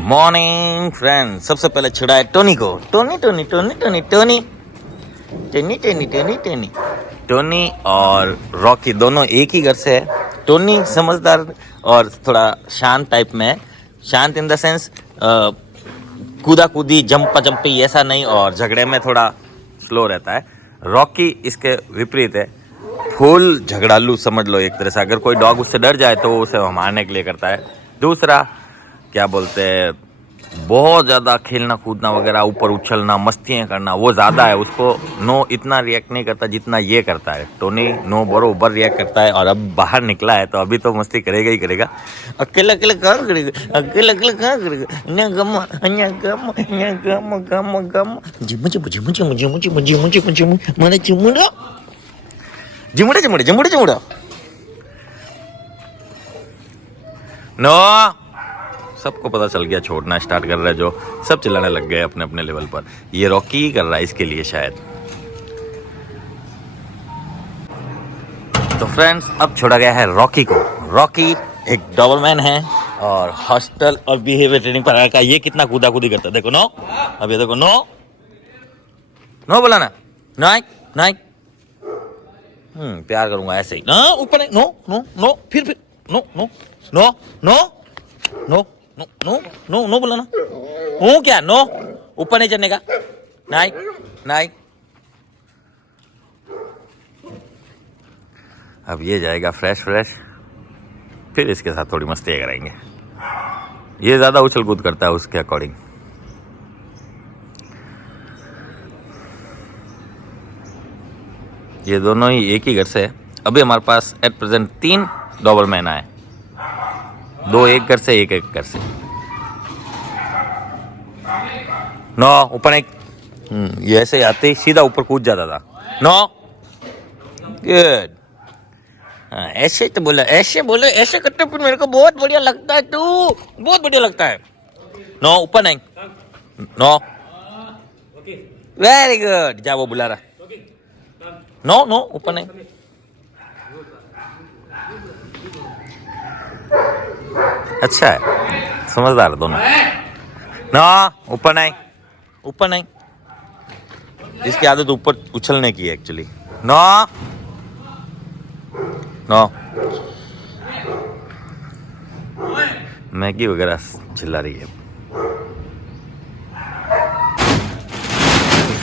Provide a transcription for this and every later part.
Morning friend. सबसे पहले छुड़ाए टोनी को। Tony Tony Tony Tony Tony Tony Tony Tony Tony Tony और रॉकी दोनों एक ही घर से है। टोनी समझदार और थोड़ा शांत टाइप में है। शांत इन द सेंस कूदा कूदी जंपा जंपी ऐसा नहीं, और झगड़े में थोड़ा स्लो रहता है। रॉकी इसके विपरीत है, फुल झगड़ालू समझ लो एक तरह से। अगर कोई डॉग उससे डर जाए तो उसे मारने के लिए करता है। दूसरा क्या बोलते हैं, बहुत ज़्यादा खेलना कूदना वगैरह, ऊपर उछलना मस्तियाँ करना वो ज़्यादा है। उसको नो इतना रिएक्ट नहीं करता जितना ये करता है। टोनी नो बरोबर रिएक्ट करता है, और अब बाहर निकला है तो अभी तो मस्ती करेगा ही करेगा। अकेला अकेला कहाँ करेगा, अकेला अकेला कहाँ करेगा। जिमुड़ा जिमुड़ा जिमुड़ा जिमुड़ा नो। सबको पता चल गया, छोड़ना स्टार्ट कर रहा है जो, सब चिल्लाने लग गए अपने अपने लेवल पर। ये रॉकी ही कर रहा है इसके लिए शायद। तो फ्रेंड्स अब छोड़ा गया है रॉकी को। रॉकी एक डॉबरमैन है और हॉस्टल और बिहेवियर ट्रेनिंग पर आया। ये कितना कूदा कूदी करता है, देखो नो। अब ये देखो नो नो बोला ना, नाइक नाइक। प्यार करूंगा ऐसे ही ना, ऊपर नो नो नो, फिर no no no no no no no no no बोला ना। हूँ क्या नो, ऊपर नहीं चढ़ने का। नाइक नाइक। अब ये जाएगा फ्रेश फ्रेश, फिर इसके साथ थोड़ी मस्ती कराएंगे। ये ज़्यादा उछल कूद करता है उसके अकॉर्डिंग। ये दोनों ही एक ही घर से है। अभी हमारे पास एट प्रेजेंट 3 डॉबरमैन आए, 2 एक घर से, एक एक घर से। नो ऊपर एक, ये ऐसे आते ही सीधा ऊपर कूद जाता था। No good. ऐसे तो बोला, ऐसे बोले, ऐसे करते फिर मेरे को बहुत बढ़िया लगता है। तू बहुत बढ़िया लगता है। नो ऊपर नहीं, नो वेरी गुड। जा वो बुला रहा। नो नो ऊपर नहीं। अच्छा है, समझदार दोनों। नो ऊपर नहीं, ऊपर नहीं। इसकी आदत ऊपर उछलने की है एक्चुअली। No no. मैगी वगैरह चिल्ला रही है।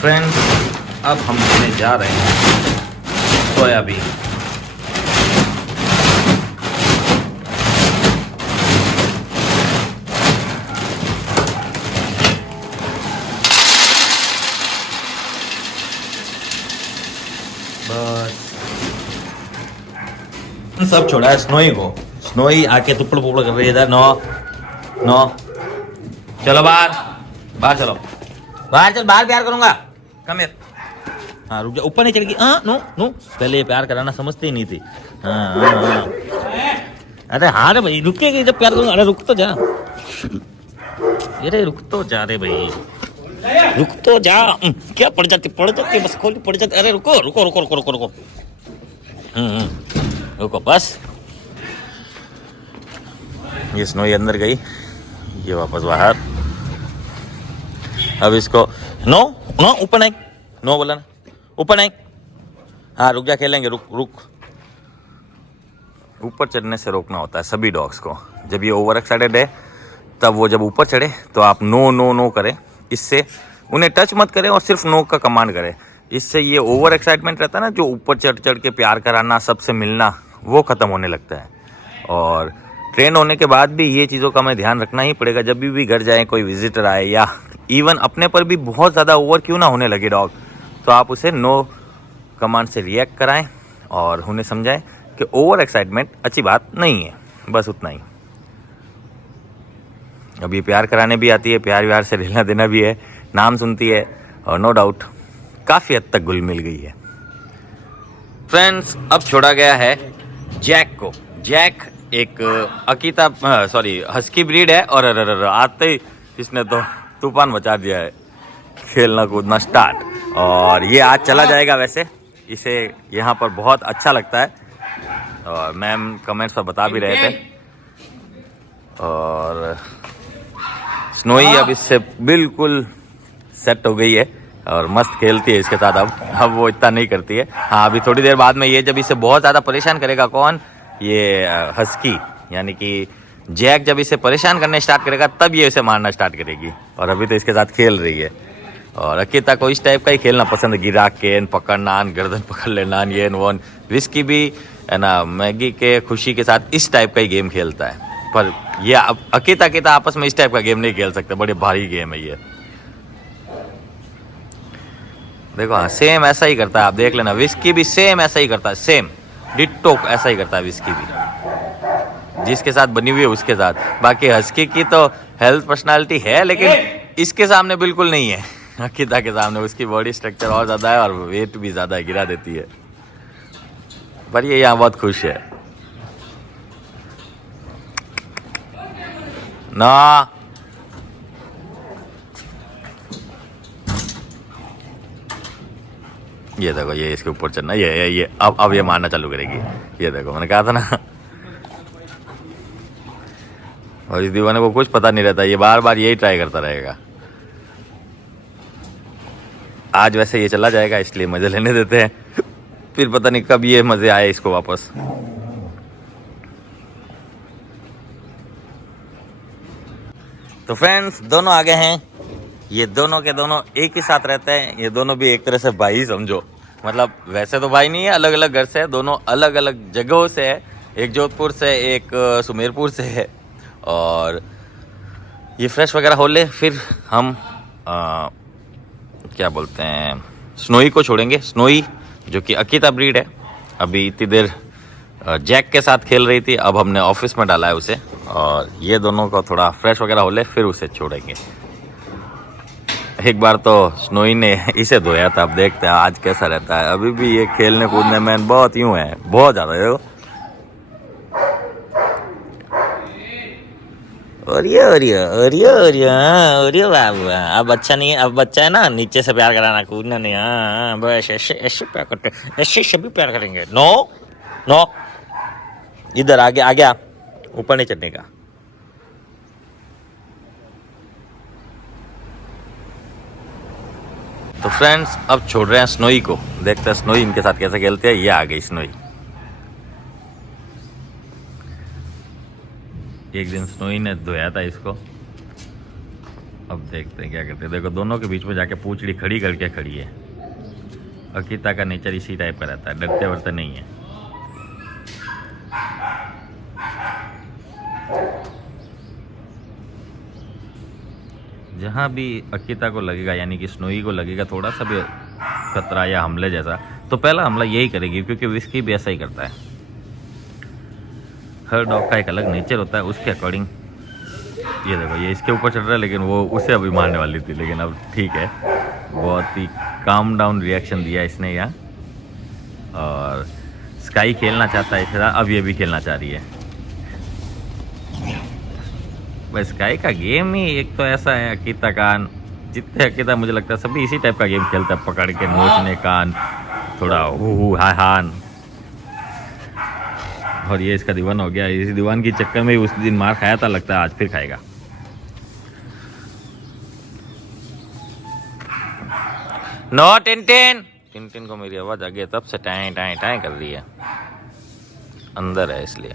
फ्रेंड्स अब हम लेने जा रहे हैं सोयाबीन। सब छोड़ा है स्नोई को। स्नोई आके तुप्पड़ पुपड़ कर रही है इधर। नो नो चलो बाहर, बाहर चलो, बाहर चल, बाहर प्यार करूंगा। Come here. हाँ रुक जा, ऊपर नहीं चढ़ेगी। हाँ नो नो, पहले ये प्यार कराना समझती ही नहीं थी। हाँ। अरे हाँ रे भाई, रुकेगी जब प्यार करूंगा। अरे रुक तो जा, अरे रुक तो जा रे भाई, रुक तो जा। क्या पड़ जाती बस, खोली पड़ जाती। अरे रुको रुको रुको रुको रुको रुको। रुको बस। ये स्नोई अंदर गई, ये वापस बाहर। अब इसको नो नो ऊपर नहीं, नो बोला ना, ऊपर नहीं। हाँ रुक जा, खेलेंगे, रुक रुक। ऊपर चढ़ने से रोकना होता है सभी डॉग्स को। जब ये ओवर एक्साइटेड है तब वो जब ऊपर चढ़े तो आप नो नो नो करें। इससे उन्हें टच मत करें और सिर्फ नो का कमांड करें। इससे ये ओवर एक्साइटमेंट रहता है ना, जो ऊपर चढ़ चढ़ के प्यार कराना, सबसे मिलना, वो ख़त्म होने लगता है। और ट्रेन होने के बाद भी ये चीज़ों का हमें ध्यान रखना ही पड़ेगा। जब भी घर जाएँ, कोई विजिटर आए, या इवन अपने पर भी बहुत ज़्यादा ओवर क्यों ना होने लगे डॉग, तो आप उसे नो कमांड से रिएक्ट कराएं और उन्हें समझाएं कि ओवर एक्साइटमेंट अच्छी बात नहीं है। बस उतना ही। अब ये प्यार कराने भी आती है, प्यार व्यार से लेना देना भी है, नाम सुनती है, और नो डाउट काफ़ी हद तक घुल मिल गई है। फ्रेंड्स अब छोड़ा गया है जैक को। जैक एक अकीता हस्की ब्रीड है, और आते ही इसने तो तूफान मचा दिया है, खेलना कूदना स्टार्ट। और ये आज चला जाएगा। वैसे इसे यहाँ पर बहुत अच्छा लगता है, और मैम कमेंट्स पर बता भी रहे थे। और स्नोई अब इससे बिल्कुल सेट हो गई है और मस्त खेलती है इसके साथ। अब वो इतना नहीं करती है। हाँ, अभी थोड़ी देर बाद में ये जब इसे बहुत ज़्यादा परेशान करेगा, कौन, ये हस्की यानी कि जैक, जब इसे परेशान करने स्टार्ट करेगा तब ये इसे मारना स्टार्ट करेगी। और अभी तो इसके साथ खेल रही है। और अकीता को इस टाइप का ही खेलना पसंद है, गिरा केन पकड़ना, गर्दन पकड़ लेना, ये वोन। विस्की भी है ना, मैगी के खुशी के साथ इस टाइप का ही गेम खेलता है। पर ये अकीता आपस में इस टाइप का गेम नहीं खेल सकते, बड़े भारी गेम है ये। देखो, हाँ, सेम ऐसा ही करता है, आप देख लेना। विस्की भी सेम ऐसा ही करता है, सेम डिट्टो ऐसा ही करता है विस्की भी, जिसके साथ बनी हुई है उसके साथ। बाकी हस्की की तो हेल्थ पर्सनालिटी है, लेकिन इसके सामने बिल्कुल नहीं है। अकीता के सामने उसकी बॉडी स्ट्रक्चर और ज़्यादा है और वेट भी ज़्यादा है, गिरा देती है। पर ये यहाँ बहुत खुश है ना। ये देखो, ये इसके ऊपर चढ़ना, ये अब ये मारना चालू करेगी। ये देखो, मैंने कहा था ना। और इस दीवाने को कुछ पता नहीं रहता, ये बार बार यही ट्राई करता रहेगा। आज वैसे ये चला जाएगा, इसलिए मजे लेने देते हैं, फिर पता नहीं कब ये मजे आए इसको वापस। तो फ्रेंड्स, दोनों आगे हैं। ये दोनों के दोनों एक ही साथ रहते हैं। ये दोनों भी एक तरह से भाई समझो, मतलब वैसे तो भाई नहीं है, अलग अलग घर से है, दोनों अलग अलग जगहों से है। एक जोधपुर से, एक सुमेरपुर से है। और ये फ्रेश वगैरह हो ले, फिर हम क्या बोलते हैं, स्नोई को छोड़ेंगे। स्नोई जो कि अकीता ब्रीड है, अभी इतनी देर जैक के साथ खेल रही थी, अब हमने ऑफिस में डाला है उसे। और ये दोनों को थोड़ा फ्रेश वगैरह हो ले, फिर उसे छोड़ेंगे। एक बार तो स्नोई ने इसे धोया था, अब देखते हैं आज कैसा रहता है। अभी भी ये खेलने कूदने में बहुत यूं है, बहुत ज़्यादा है। और बाबू, अब अच्छा नहीं है, अब बच्चा है ना, नीचे से प्यार कराना, कूदना नहीं। हाँ बस ऐसे ऐसे प्यार करते, ऐसे सभी प्यार करेंगे। नो नो, इधर आगे आ गया, ऊपर नहीं चढ़ने का। तो फ्रेंड्स, अब छोड़ रहे हैं स्नोई को, देखते हैं स्नोई इनके साथ कैसे खेलते हैं। ये आ गई स्नोई। एक दिन स्नोई ने धोया था इसको, अब देखते हैं क्या करते हैं। देखो, दोनों के बीच में जाके पूंछड़ी खड़ी करके खड़ी है। अकीता का नेचर इसी टाइप का रहता है, डरते वरते नहीं है। जहाँ भी अकीता को लगेगा, यानी कि स्नोई को लगेगा थोड़ा सा भी खतरा या हमले जैसा, तो पहला हमला यही करेगी, क्योंकि विस्की भी ऐसा ही करता है। हर डॉग का एक अलग नेचर होता है, उसके अकॉर्डिंग। ये देखो, ये इसके ऊपर चढ़ रहा है, लेकिन वो उसे अभी मारने वाली थी, लेकिन अब ठीक है। बहुत ही काम डाउन रिएक्शन दिया इसने यहाँ। और स्काई खेलना चाहता है इसके साथ, अब ये भी खेलना चाह रही है। बस स्काई का गेम ही एक तो ऐसा है, अकीता का, जितने अकीता मुझे लगता है सभी इसी टाइप का गेम खेलता है, पकड़ के नोचने कान, थोड़ा हु हान। और ये इसका दीवान हो गया। इस दीवान की चक्कर में उस दिन मार खाया था, लगता है आज फिर खाएगा। नो टिन टिन को मेरी आवाज आ गई, तब से टाएं टाएं टाएं कर रही है, अंदर है इसलिए।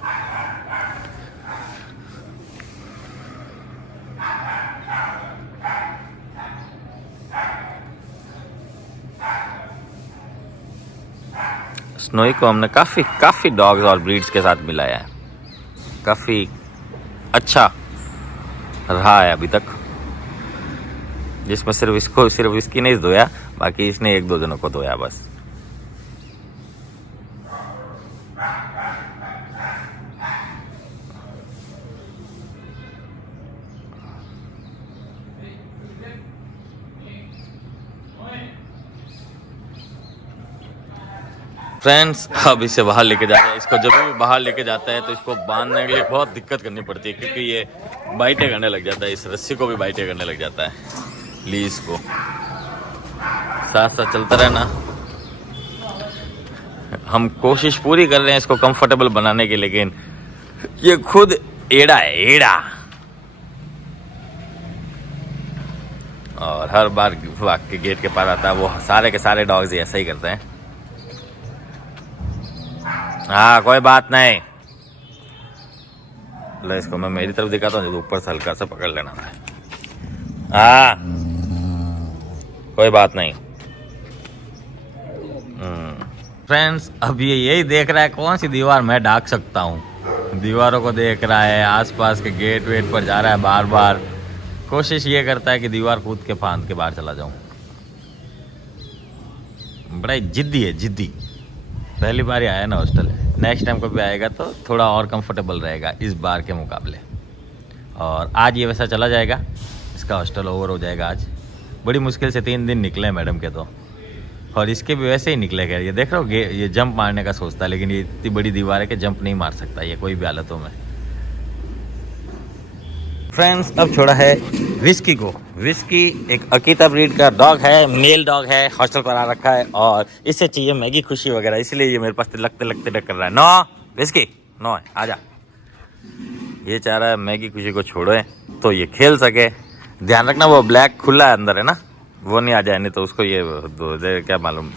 स्नोई को हमने काफ़ी डॉग्स और ब्रीड्स के साथ मिलाया है, काफ़ी अच्छा रहा है अभी तक, जिसमें सिर्फ इसकी नहीं धोया, बाकी इसने एक दो जनों को धोया बस। फ्रेंड्स, अब इसे बाहर लेके जा रहे हैं। इसको जब भी बाहर लेके जाता है तो इसको बांधने के लिए बहुत दिक्कत करनी पड़ती है, क्योंकि ये बाइटें करने लग जाता है, इस रस्सी को भी बाइटें करने लग जाता है। लीज को साथ साथ चलता रहना। हम कोशिश पूरी कर रहे हैं इसको कंफर्टेबल बनाने की, लेकिन ये खुद एड़ा है, एड़ा। और हर बार भाग के गेट के पार आता है। वो सारे के सारे डॉग्स ऐसा ही करते हैं। हाँ कोई बात नहीं, लो इसको मैं मेरी तरफ दिखाता हूँ, ऊपर से हल्का सा पकड़ लेना है। हाँ कोई बात नहीं। फ्रेंड्स अब ये यही देख रहा है कौन सी दीवार मैं ढाक सकता हूँ। दीवारों को देख रहा है, आसपास के गेट वेट पर जा रहा है, बार बार कोशिश ये करता है कि दीवार कूद के फांद के बाहर चला जाऊं। बड़ा ही जिद्दी है, जिद्दी। पहली बार ही आया ना हॉस्टल, नेक्स्ट टाइम कभी आएगा तो थोड़ा और कंफर्टेबल रहेगा इस बार के मुकाबले। और आज ये वैसा चला जाएगा, इसका हॉस्टल ओवर हो जाएगा आज। बड़ी मुश्किल से 3 दिन निकले मैडम के तो, और इसके भी वैसे ही निकले गए। ये देख रहे हो, ये जंप मारने का सोचता है, लेकिन ये इतनी बड़ी दीवार है कि जंप नहीं मार सकता ये कोई भी हालतों में। फ्रेंड्स अब छोड़ा है विस्की को। विस्की एक अकीता ब्रीड का डॉग है, मेल डॉग है, हॉस्टल पर आ रखा है और इससे चाहिए मैगी खुशी वगैरह, इसलिए ये मेरे पास लगते लगते डक कर रहा है। नो विस्की नो है, आजा। ये चाह रहा है मैगी खुशी को छोड़े तो ये खेल सके। ध्यान रखना वो ब्लैक खुला है अंदर है ना, वो नहीं आ जाए, नहीं तो उसको ये क्या मालूम।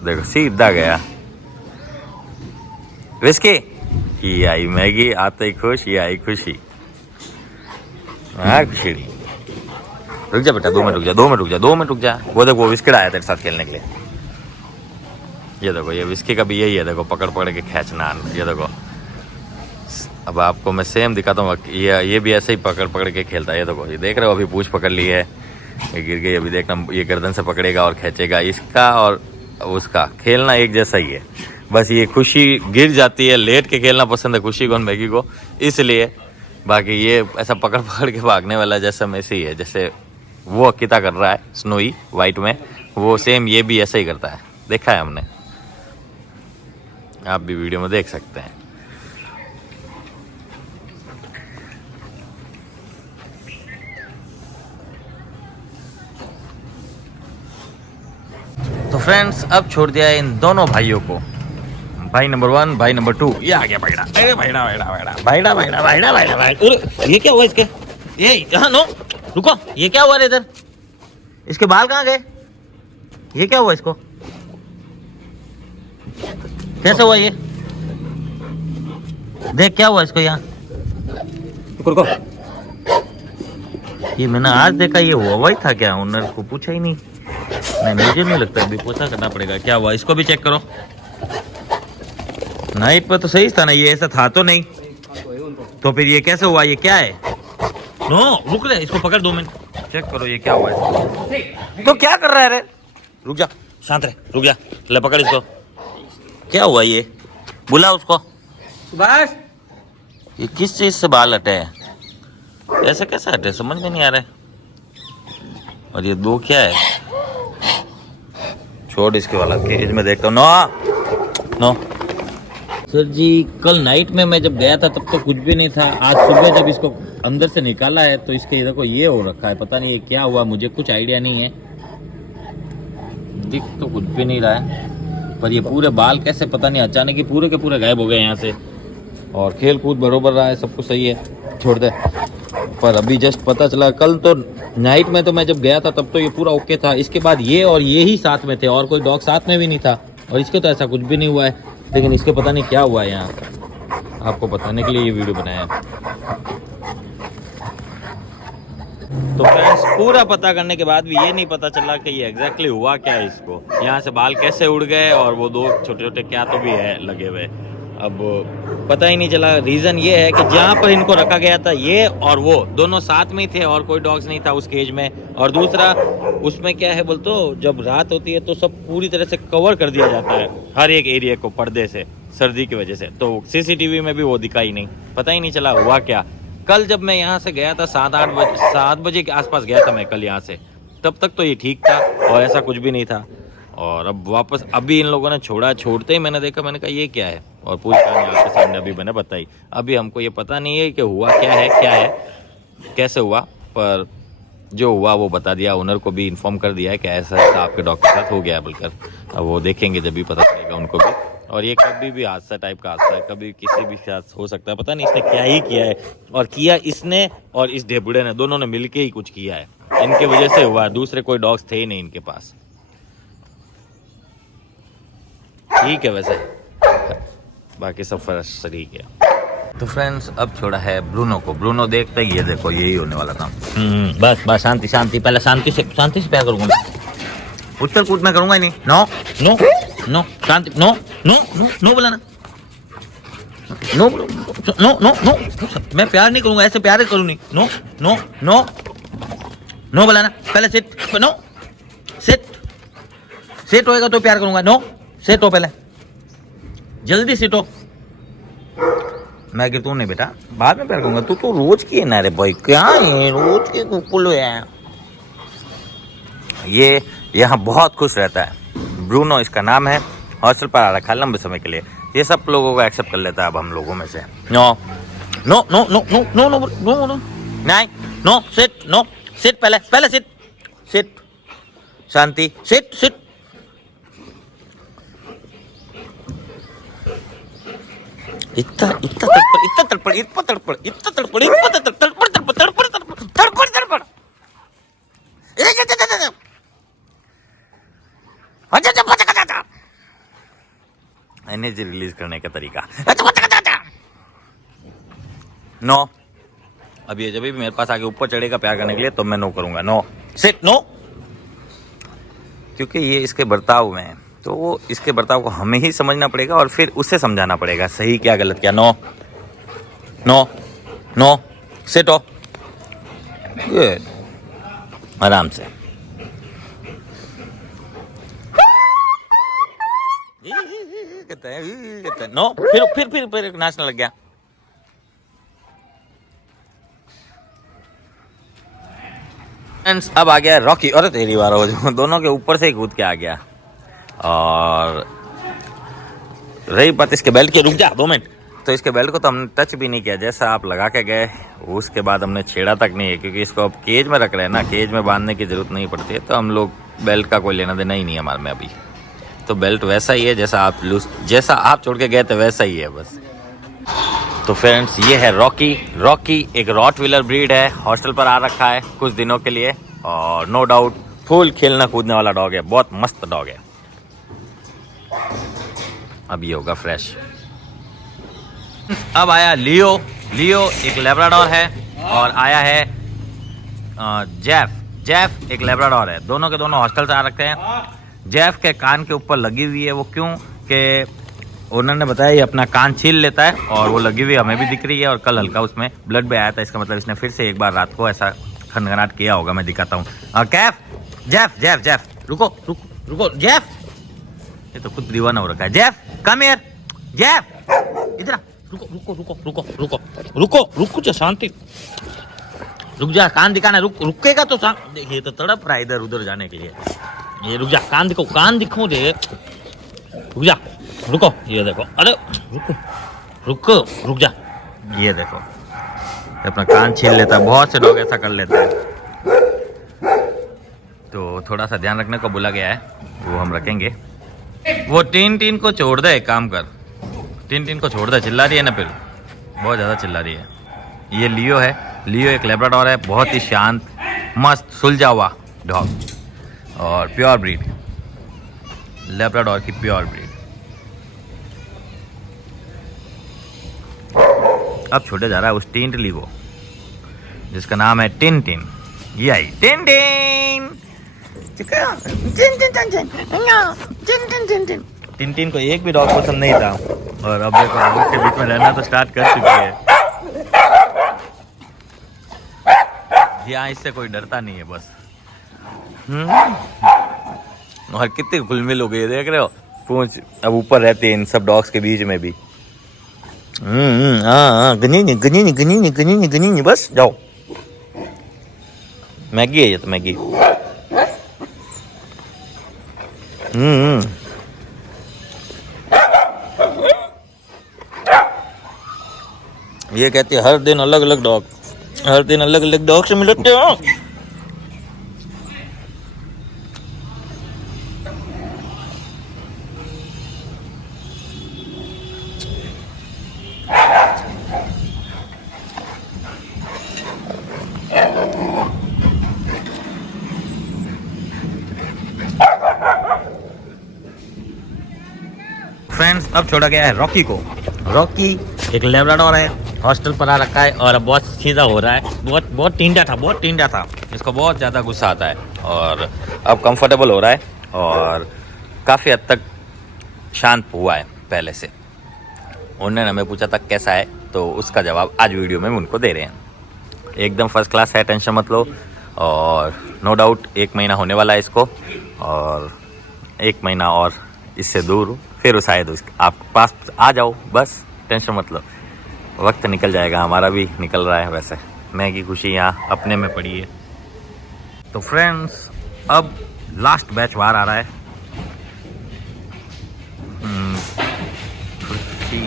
देखो सीधा गया विस्की। ये आई मैगी, आते ही खुश, ये आई खुशी। हाँ खुशी। रुक जा बेटा, 2 मिनट रुक जा, 2 मिनट रुक जा, 2 मिनट रुक जा। वो देखो वो विस्की आया तेरे साथ खेलने के लिए। ये देखो ये विस्की का भी यही है, देखो पकड़ पकड़ के खींचना। ये देखो अब आपको मैं सेम दिखाता हूँ, ये भी ऐसे ही पकड़ पकड़ के खेलता है। ये देखो ये देख रहे हो, अभी पूंछ पकड़ ली है, ये गिर गई। अभी देखना ये गर्दन से पकड़ेगा और खींचेगा। इसका और उसका खेलना एक जैसा ही है, बस ये खुशी गिर जाती है। लेट के खेलना पसंद है खुशी को और मैगी को, इसलिए। बाकी ये ऐसा पकड़ पकड़ के भागने वाला जैसा में से ही है, जैसे वो अकीता कर रहा है स्नोई वाइट में, वो सेम ये भी ऐसा ही करता है। देखा है हमने, आप भी वीडियो में देख सकते हैं। तो फ्रेंड्स अब छोड़ दिया है इन दोनों भाइयों को, भाई नंबर 1 भाई नंबर 2। ये आ गया भाईड़ा। अरे भाईड़ा भाईड़ा भाईड़ा भाईड़ा भाईड़ा भाईड़ा भाईड़ा भाईड़ा। ये क्या हुआ इसके? ये हाँ नो रुको, ये क्या हुआ इधर? इसके बाल कहाँ गए? ये क्या हुआ इसको? कैसे हुआ ये? देख क्या हुआ इसको यहाँ? रुको, ये मैंने आज देखा, ये हुआ ही था क्या? ओनर को पूछा ही नहीं। नहीं मुझे नहीं लगता, अभी पूछा करना पड़ेगा क्या हुआ। इसको भी चेक करो। नाइट पर तो सही था ना, ये ऐसा था तो नहीं, तो फिर ये कैसे हुआ? ये क्या है? नो रुक ले, इसको पकड़ 2 मिनट चेक करो ये क्या हुआ है। तो क्या कर रहा है रे? रुक जा, शांत रहे, रुक जा। ले पकड़ इसको। क्या हुआ ये? बुला उसको। सुभाष, ये किस चीज से बाल हटे हैं? ऐसे कैसे हटे समझ में नहीं आ रहा है। और ये 2 क्या है? छोड़ इसके वाला, केज में देखता हूँ। नो नो सर जी, कल नाइट में मैं जब गया था तब तो कुछ भी नहीं था। आज सुबह जब इसको अंदर से निकाला है तो इसके देखो ये हो रखा है, पता नहीं ये क्या हुआ, मुझे कुछ आइडिया नहीं है। दिख तो कुछ भी नहीं रहा है, पर ये पूरे बाल कैसे पता नहीं अचानक ही पूरे के पूरे गायब हो गए यहाँ से। और खेल कूद बरोबर रहा है, सब कुछ सही है, छोड़ दे। पर अभी जस्ट पता चला, कल तो नाइट में तो मैं जब गया था तब तो ये पूरा ओके था। इसके बाद ये और ये ही साथ में थे, और कोई डॉग साथ में भी नहीं था। और इसके तो ऐसा कुछ भी नहीं हुआ है, लेकिन इसके पता नहीं क्या हुआ है यहाँ। आपको बताने के लिए ये वीडियो बनाया। तो फ्रेंड्स पूरा पता करने के बाद भी ये नहीं पता चला कि ये एग्जैक्टली हुआ क्या है इसको। यहाँ से बाल कैसे उड़ गए और वो 2 छोटे छोटे क्या तो भी है लगे हुए, अब पता ही नहीं चला। रीज़न ये है कि जहाँ पर इनको रखा गया था ये और वो दोनों साथ में ही थे और कोई डॉग्स नहीं था उस केज में। और दूसरा उसमें क्या है बोल, तो जब रात होती है तो सब पूरी तरह से कवर कर दिया जाता है हर एक एरिया को पर्दे से, सर्दी की वजह से। तो सीसीटीवी में भी वो दिखा ही नहीं, पता ही नहीं चला हुआ क्या। कल जब मैं यहाँ से गया था 7 बजे के आसपास गया था मैं कल यहाँ से, तब तक तो ये ठीक था और ऐसा कुछ भी नहीं था। और अब वापस अभी इन लोगों ने छोड़ा, छोड़ते ही मैंने देखा, मैंने कहा ये क्या है, और पूरी कहानी आपके सामने अभी मैंने बताई। अभी हमको ये पता नहीं है कि हुआ क्या है कैसे हुआ, पर जो हुआ वो बता दिया। ओनर को भी इन्फॉर्म कर दिया है कि ऐसा ऐसा आपके डॉग के साथ हो गया बोलकर। अब वो देखेंगे जब भी पता चलेगा उनको भी। और ये कभी भी हादसा टाइप का हादसा है, कभी किसी भी साथ हो सकता है, पता नहीं इसने क्या ही किया है। और किया इसने और इस ढेबुड़े ने, दोनों ने मिलके ही कुछ किया है। इनके वजह से हुआ, दूसरे कोई डॉग्स थे ही नहीं इनके पास। ठीक है वैसे, बाकी सब फ्रेश ठीक है। तो फ्रेंड्स अब छोड़ा है ब्रूनो को। ब्रूनो देखते ही ये देखो यही होने वाला था। बस बस शांति शांति, पहले शांति से प्यार करूंगा। उत्तर कूद मैं करूंगा ही नहीं। नो नो नो शांति, नो नो नो नो बोला ना, नो नो नो नो, मैं प्यार नहीं करूंगा, ऐसे प्यार करूँ नहीं। नो नो नो नो बोला ना, पहले सिट, नो सिट, सिट होएगा तो प्यार करूंगा। नो सिट हो, पहले जल्दी सिट हो। मैं कि तू नहीं बेटा, बाद में प्यार करूंगा। तू तो रोज की है ना रे भाई, क्या है रोज के कुकुल है। ये यहाँ बहुत खुश रहता है। ब्रूनो इसका नाम है, हॉस्टल पर आ रखा है लंबे समय के लिए। ये सब लोगों को एक्सेप्ट कर लेता है अब हम लोगों में से। No no no no no no no no no नहीं, नो सिट, नो सिट, पहले पहले सिट, सिट शांति, सिट सिट। इतना इतना तड़पड़, इतना तड़पड़, इतना तड़पड़, इतना तड़पड़, इतना तड़पड़, तड़पड़ तड़पड़ तड़पड़ तड़पड़ तड़पड़। एनर्जी रिलीज करने का तरीका। नो, अब ये जब भी मेरे पास आके ऊपर चढ़ेगा प्यार करने के लिए तो मैं नो करूंगा। नो सिट, नो, क्योंकि ये इसके बर्ताव में है, तो वो इसके बर्ताव को हमें ही समझना पड़ेगा और फिर उसे समझाना पड़ेगा सही क्या गलत क्या। नो नो नो सिट हो, गुड, आराम से। नो, फिर नाचने लग गया। फ्रेंड्स अब आ गया रॉकी। अरे तेरी बार हो जो, दोनों के ऊपर से ही कूद के आ गया। और रही बात इसके बेल्ट की, रुक जा 2 मिनट, तो इसके बेल्ट को तो हमने टच भी नहीं किया, जैसा आप लगा के गए उसके बाद हमने छेड़ा तक नहीं है, क्योंकि इसको अब केज में रख रहे हैं ना, केज में बांधने की जरूरत नहीं पड़ती है, तो हम लोग बेल्ट का कोई लेना देना ही नहीं है हमारे में अभी। तो बेल्ट वैसा ही है जैसा आप छोड़ के गए थे वैसा ही है बस। तो फ्रेंड्स ये है रॉकी। रॉकी एक रॉटविलर ब्रीड है, हॉस्टल पर आ रखा है कुछ दिनों के लिए, और नो डाउट फुल खेलना कूदने वाला डॉग है, बहुत मस्त डॉग है। अब ये होगा फ्रेश। अब आया लियो। लियो एक लेब्राडोर है, और आया है जेफ। जेफ एक लेब्राडोर है, दोनों के दोनों हॉस्टल से आ रखे हैं। जेफ के कान के ऊपर लगी हुई है, वो क्यों कि ओनर ने बताया ये अपना कान छील लेता है, और वो लगी हुई हमें भी दिख रही है, और कल हल्का उसमें ब्लड भी आया था, इसका मतलब इसने फिर से एक बार रात को ऐसा खनखनाट किया होगा। मैं दिखाता हूँ। कैफ, जेफ जेफ जेफ रुको रुको रुको, जेफ ये तो खुद दीवाना हो रखा है। जेफ कम हियर, जेफ इधर, रुको रुको रुको रुको रुको रुको रुको जा, शांति, रुक जा, कान दिखाना, रुकेगा तो देखिए तो तड़प रहा है इधर उधर जाने के लिए। ये रुक जा, कान दिखो, कान दिखो दे, रुक जा, रुको, ये देखो, अरे रुको रुको रुक जा, ये देखो अपना कान छील लेता है, बहुत से लोग ऐसा कर लेते हैं, तो थोड़ा सा ध्यान रखने को बोला गया है, वो हम रखेंगे। वो टीन को छोड़ दे, एक काम कर, टीन को छोड़ दे, चिल्ला रही है ना फिर, बहुत ज़्यादा चिल्ला रही है। ये लियो है, लियो एक लेब्राडोर है, बहुत ही शांत मस्त सुलझा हुआ डॉग, और प्योर ब्रीड, लेब्राडोर की प्योर ब्रीड। अब छोटे जा रहा है उस टिंटली को, जिसका नाम है टिन। ये आई टिन। टिन को एक भी डॉग पसंद नहीं था, और अब देखो उसके बीच में रहना तो स्टार्ट कर चुकी है। यहाँ इससे कोई डरता नहीं है बस। और कितनी घुलमिल हो गई है, देख रहे हो, पूंछ अब ऊपर रहती है इन सब डॉग्स के बीच में भी। गनी बस जाओ। मैगी है ये तो, मैगी। ये कहती है हर दिन अलग अलग डॉग, हर दिन अलग अलग डॉग से मिलते हो। अब छोड़ा गया है रॉकी को। रॉकी एक लेब्राडोर है, हॉस्टल पर आ रखा है और अब बहुत सीधा हो रहा है। बहुत टींडा था। इसको बहुत ज़्यादा गुस्सा आता है और अब कंफर्टेबल हो रहा है और काफ़ी हद तक शांत हुआ है पहले से। उन्होंने हमें पूछा था कैसा है, तो उसका जवाब आज वीडियो में उनको दे रहे हैं। एकदम फर्स्ट क्लास है, टेंशन मत लो। और नो डाउट 1 महीना होने वाला है इसको, और 1 महीना और इससे दूर फिर शायद आप पास आ जाओ। बस टेंशन मत लो, वक्त निकल जाएगा, हमारा भी निकल रहा है। वैसे मैं की खुशी यहाँ अपने में पड़ी है। तो फ्रेंड्स अब लास्ट बैच बाहर आ रहा है।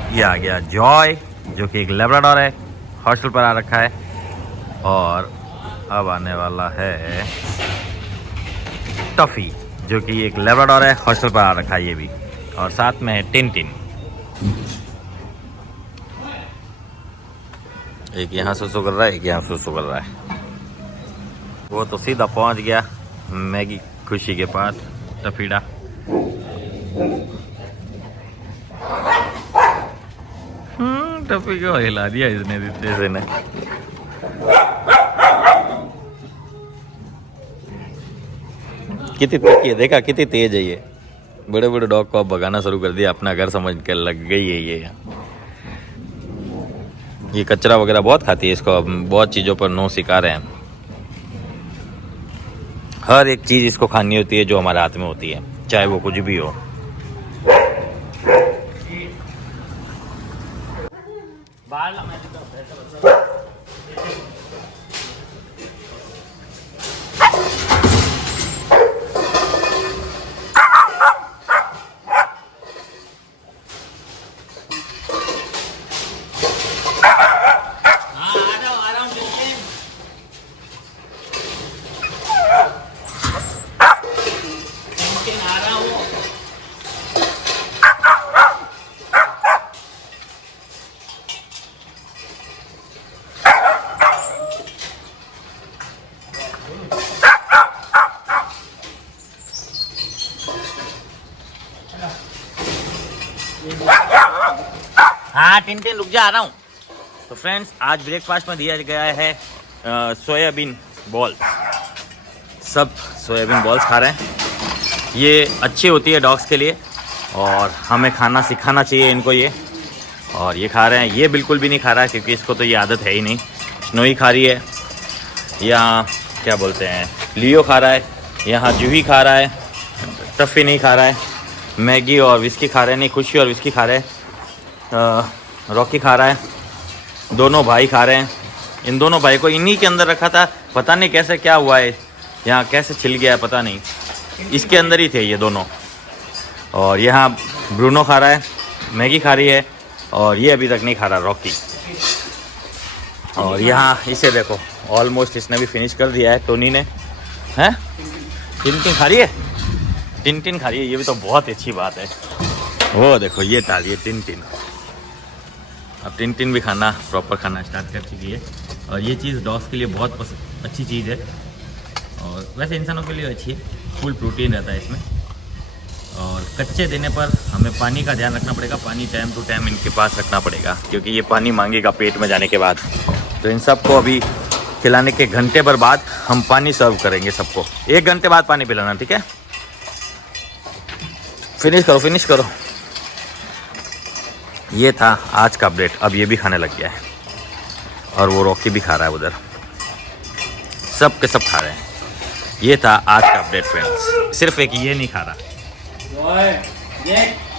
ये आ गया जॉय, जो कि एक लेब्राडोर है, हॉस्टल पर आ रखा है। और अब आने वाला है टफी, जो कि एक लेब्राडोर है, हॉस्टल पर आ रखा है ये भी। और साथ में है टिनटिन। एक यहाँ सुसु कर रहा है, एक यहाँ सुसु कर रहा है। वो तो सीधा पहुंच गया मैगी खुशी के पास, टफीडा। टफी को हिला दिया इसने। कितनी तेज है, देखा कितनी तेज है ये। बड़े डॉग को अब भगाना शुरू कर दिया, अपना घर समझ के लग गई है ये कचरा वगैरह बहुत खाती है, इसको अब बहुत चीज़ों पर नो सिखा रहे हैं। हर एक चीज़ इसको खानी होती है जो हमारे हाथ में होती है, चाहे वो कुछ भी हो। हाँ टिनटिन रुक जा, आ रहा हूँ। तो फ्रेंड्स आज ब्रेकफास्ट में दिया गया है सोयाबीन बॉल्स। सब सोयाबीन बॉल्स खा रहे हैं। ये अच्छी होती है डॉग्स के लिए और हमें खाना सिखाना चाहिए इनको ये। और ये खा रहे हैं, ये बिल्कुल भी नहीं खा रहा है क्योंकि इसको तो ये आदत है ही नहीं। स्नोई खा रही है, या क्या बोलते हैं लियो खा रहा है, यहाँ जूही खा रहा है, टफ़ी नहीं खा रहा है, मैगी और विस्की खा रहे हैं, नहीं खुशी और विस्की खा रहे हैं, रॉकी खा रहा है, दोनों भाई खा रहे हैं। इन दोनों भाई को इन्हीं के अंदर रखा था, पता नहीं कैसे क्या हुआ है, यहाँ कैसे छिल गया है पता नहीं, इसके अंदर ही थे ये दोनों। और यहाँ ब्रूनो खा रहा है, मैगी खा रही है, और ये अभी तक नहीं खा रहा रॉकी। और यहाँ इसे देखो, ऑलमोस्ट इसने भी फिनिश कर दिया है टोनी ने। हैं टिनटिन खा रही है, टिनटिन खा रही है, ये भी तो बहुत ही अच्छी बात है। वो देखो ये डालिए टिनटिन। अब टिनटिन भी खाना प्रॉपर खाना स्टार्ट कर चुकी है। और ये चीज़ डॉग्स के लिए बहुत अच्छी चीज़ है, और वैसे इंसानों के लिए अच्छी है। फुल प्रोटीन रहता है इसमें। और कच्चे देने पर हमें पानी का ध्यान रखना पड़ेगा, पानी टाइम टू टाइम इनके पास रखना पड़ेगा, क्योंकि ये पानी मांगेगा पेट में जाने के बाद। तो इन सबको अभी खिलाने के घंटे भर बाद हम पानी सर्व करेंगे सबको। 1 घंटे बाद पानी पिलाना, ठीक है। फिनिश करो। ये था आज का अपडेट। अब ये भी खाने लग गया है, और वो रॉकी भी खा रहा है उधर, सब के सब खा रहे हैं। ये था आज का अपडेट फ्रेंड्स, सिर्फ एक ये नहीं खा रहा।